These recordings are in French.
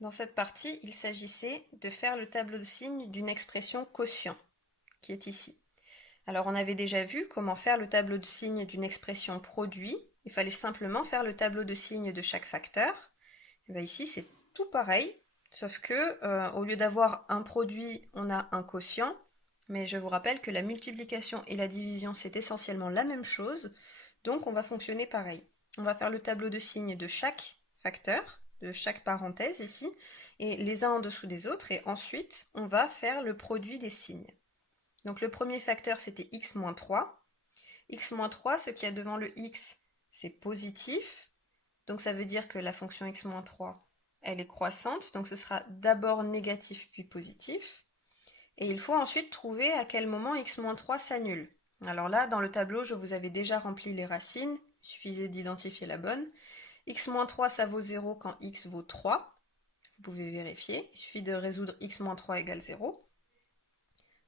Dans cette partie, il s'agissait de faire le tableau de signes d'une expression quotient, qui est ici. Alors on avait déjà vu comment faire le tableau de signes d'une expression produit. Il fallait simplement faire le tableau de signes de chaque facteur. Et bien ici c'est tout pareil, sauf que au lieu d'avoir un produit, on a un quotient. Mais je vous rappelle que la multiplication et la division c'est essentiellement la même chose, donc on va fonctionner pareil. On va faire le tableau de signes de chaque facteur, de chaque parenthèse ici, et les uns en dessous des autres, et ensuite on va faire le produit des signes. Donc le premier facteur c'était x-3. x-3, ce qu'il y a devant le x, c'est positif. Donc ça veut dire que la fonction x-3, elle est croissante. Donc ce sera d'abord négatif puis positif. Et il faut ensuite trouver à quel moment x-3 s'annule. Alors là, dans le tableau, je vous avais déjà rempli les racines. Il suffisait d'identifier la bonne. x-3, ça vaut 0 quand x vaut 3. Vous pouvez vérifier. Il suffit de résoudre x-3 égale 0.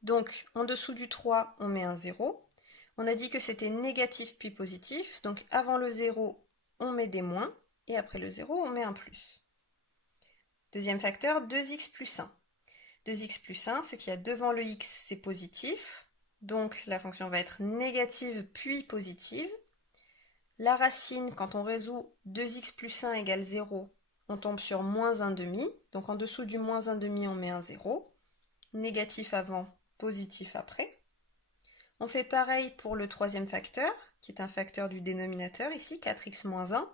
Donc, en dessous du 3, on met un 0. On a dit que c'était négatif puis positif. Donc, avant le 0, on met des moins. Et après le 0, on met un plus. Deuxième facteur, 2x plus 1. 2x plus 1, ce qu'il y a devant le x, c'est positif. Donc, la fonction va être négative puis positive. La racine, quand on résout 2x plus 1 égale 0, on tombe sur moins 1 demi. Donc, en dessous du moins 1 demi, on met un 0. Négatif avant, positif après. On fait pareil pour le troisième facteur, qui est un facteur du dénominateur ici, 4x moins 1.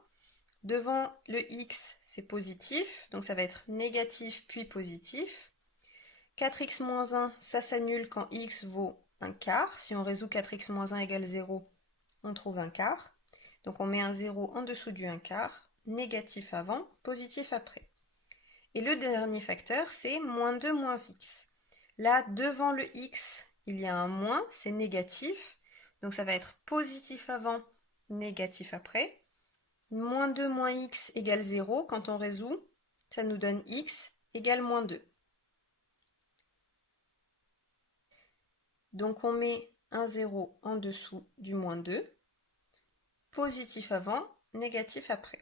Devant le x, c'est positif, donc ça va être négatif puis positif. 4x moins 1, ça s'annule quand x vaut un quart. Si on résout 4x moins 1 égale 0, on trouve un quart. Donc on met un 0 en dessous du 1 quart, négatif avant, positif après. Et le dernier facteur, c'est moins 2 moins x. Là, devant le x, il y a un moins, c'est négatif. Donc ça va être positif avant, négatif après. Moins 2 moins x égale 0. Quand on résout, ça nous donne x égale moins 2. Donc on met un 0 en dessous du moins 2. Positif avant, négatif après.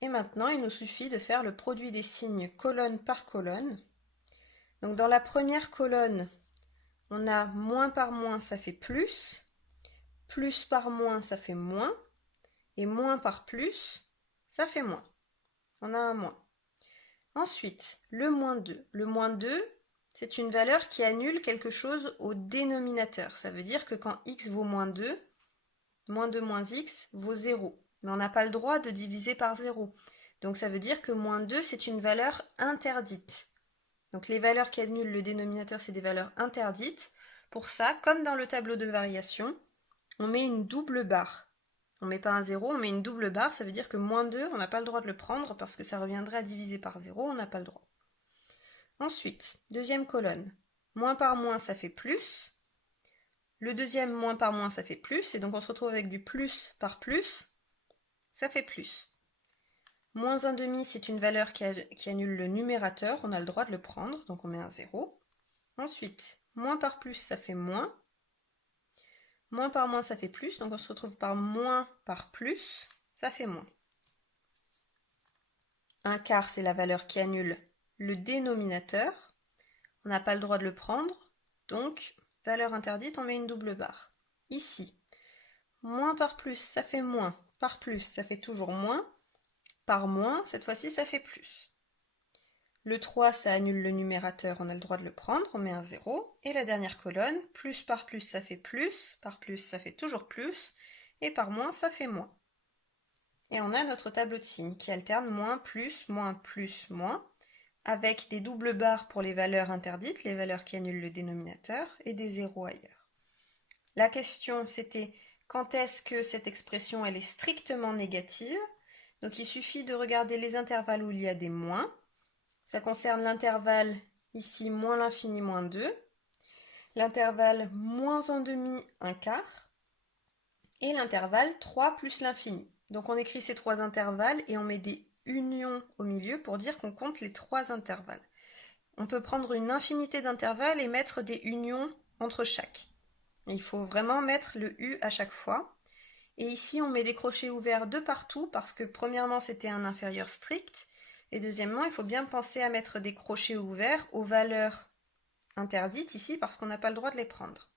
Et maintenant, il nous suffit de faire le produit des signes colonne par colonne. Donc dans la première colonne, on a moins par moins, ça fait plus par moins, ça fait moins, et moins par plus, ça fait moins. On a un moins. Ensuite, le moins 2. Le moins 2, c'est une valeur qui annule quelque chose au dénominateur. Ça veut dire que quand x vaut moins 2 moins x vaut 0. Mais on n'a pas le droit de diviser par 0. Donc ça veut dire que moins 2, c'est une valeur interdite. Donc les valeurs qui annulent le dénominateur, c'est des valeurs interdites. Pour ça, comme dans le tableau de variation, on met une double barre. On ne met pas un 0, on met une double barre. Ça veut dire que moins 2, on n'a pas le droit de le prendre parce que ça reviendrait à diviser par 0, on n'a pas le droit. Ensuite, deuxième colonne. Moins par moins, ça fait plus. Le deuxième moins par moins, ça fait plus. Et donc on se retrouve avec du plus par plus. Ça fait plus. Moins 1 demi, c'est une valeur qui annule le numérateur. On a le droit de le prendre, donc on met un 0. Ensuite, moins par plus, ça fait moins. Moins par moins, ça fait plus. Donc on se retrouve par moins par plus. Ça fait moins. Un quart, c'est la valeur qui annule le dénominateur. On n'a pas le droit de le prendre. Donc, valeur interdite, on met une double barre. Ici, moins par plus, ça fait moins. Par plus, ça fait toujours moins. Par moins, cette fois-ci, ça fait plus. Le 3, ça annule le numérateur, on a le droit de le prendre, on met un 0. Et la dernière colonne, plus par plus, ça fait plus. Par plus, ça fait toujours plus. Et par moins, ça fait moins. Et on a notre tableau de signes qui alterne moins, plus, moins, avec des doubles barres pour les valeurs interdites, les valeurs qui annulent le dénominateur, et des zéros ailleurs. La question, c'était quand est-ce que cette expression elle est strictement négative? Donc il suffit de regarder les intervalles où il y a des moins. Ça concerne l'intervalle ici moins l'infini moins 2, l'intervalle moins 1 demi 1 quart, et l'intervalle 3 plus l'infini. Donc on écrit ces trois intervalles et on met des unions au milieu pour dire qu'on compte les trois intervalles. On peut prendre une infinité d'intervalles et mettre des unions entre chaque. Il faut vraiment mettre le U à chaque fois. Et ici, on met des crochets ouverts de partout parce que premièrement, c'était un inférieur strict. Et deuxièmement, il faut bien penser à mettre des crochets ouverts aux valeurs interdites ici parce qu'on n'a pas le droit de les prendre.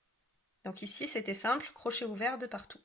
Donc ici, c'était simple, crochet ouvert de partout.